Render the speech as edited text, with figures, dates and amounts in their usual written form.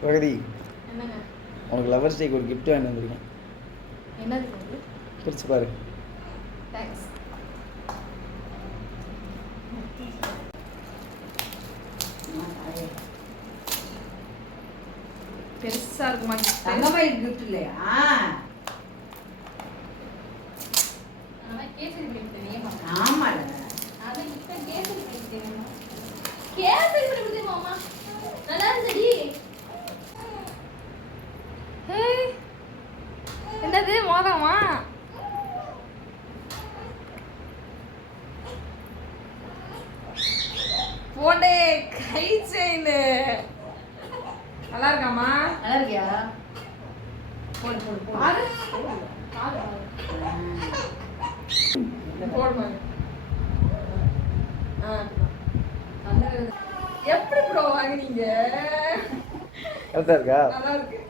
பிரகதி, என்னங்க? உனக்கு லவர்ஸ் டேக்கு ஒரு கிஃப்ட் வாங்கி வந்திருக்கேன். என்னது? பிரிச்சு பாரு. தேங்க்ஸ். பெருசா இருக்குமா? தங்கமயில் கிஃப்ட் இல்லையா? அவன் கேசரி பண்ணிட்டேன். ஆமாடா. அவன் இப்ப கேசரி பண்ணிட்டேன். கேசரி பண்ணிட்டேன் மாமா. நல்லா இருந்துடி. ஹே. என்னது மோதமா? போடே கை செயின். நல்லா இருக்காமா? நல்லா இருக்கியா? போடு போடு போடு. பாரு. பாரு. போடுமா. எப்படி ப்ரோ வாங்குனீங்க? கரெக்டா இருக்கா? நல்லா இருக்கு.